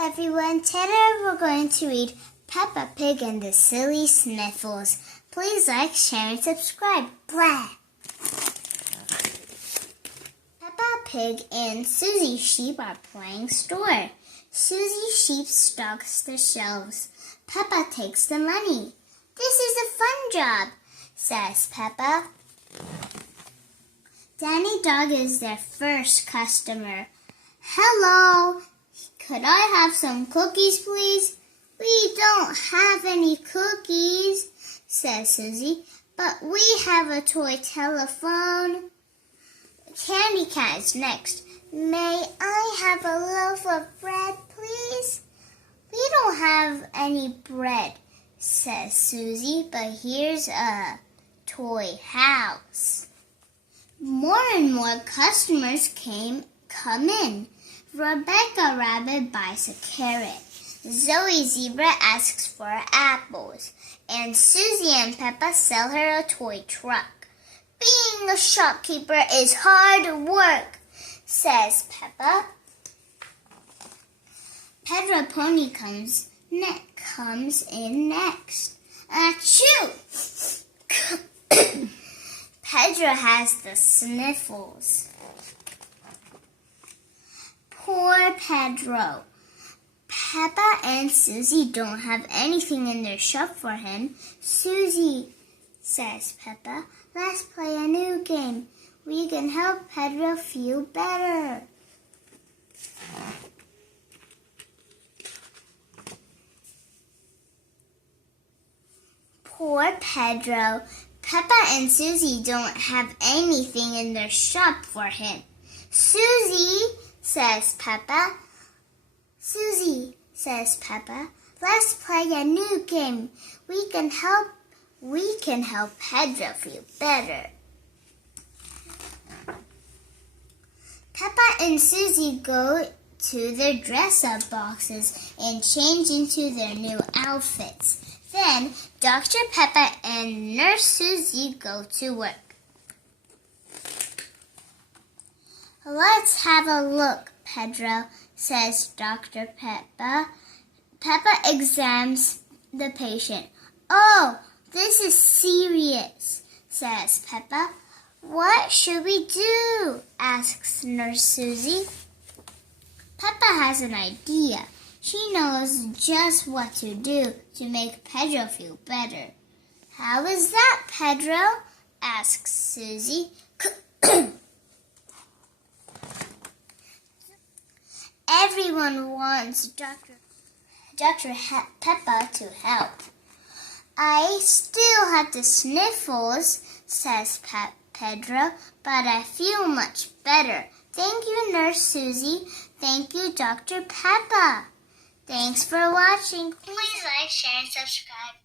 everyone, today we're going to read Peppa Pig and the Silly Sniffles. Please like, share, and subscribe. Blah! Peppa Pig and Susie Sheep are playing store. Susie Sheep stocks the shelves. Peppa takes the money. This is a fun job, says Peppa. Danny Dog is their first customer. Hello, could I have some cookies, please? We don't have any cookies, says Susie, but we have a toy telephone. Candy Cat is next. May I have a loaf of bread, please? We don't have any bread, says Susie, but here's a toy house. More and more customers come in. Rebecca Rabbit buys a carrot. Zoe Zebra asks for apples. And Susie and Peppa sell her a toy truck. Being a shopkeeper is hard work, says Peppa. Pedro Pony comes in next. Achoo! Pedro has the sniffles. Poor Pedro. Peppa and Susie don't have anything in their shop for him. Susie, says Peppa, let's play a new game. We can help Pedro feel better. Poor Pedro. Peppa and Susie don't have anything in their shop for him. Susie, says Peppa. Susie, says Peppa, let's play a new game. We can help Pedro feel better. Peppa and Susie go to their dress-up boxes and change into their new outfits. Then Dr. Peppa and Nurse Susie go to work. Let's have a look, Pedro, says Dr. Peppa. Peppa examines the patient. Oh, this is serious, says Peppa. What should we do? Asks Nurse Susie. Peppa has an idea. She knows just what to do to make Pedro feel better. How is that, Pedro? Asks Susie. Everyone wants Dr. Peppa to help. I still have the sniffles, says Pedro, but I feel much better. Thank you, Nurse Susie. Thank you, Dr. Peppa. Thanks for watching. Please like, share, and subscribe.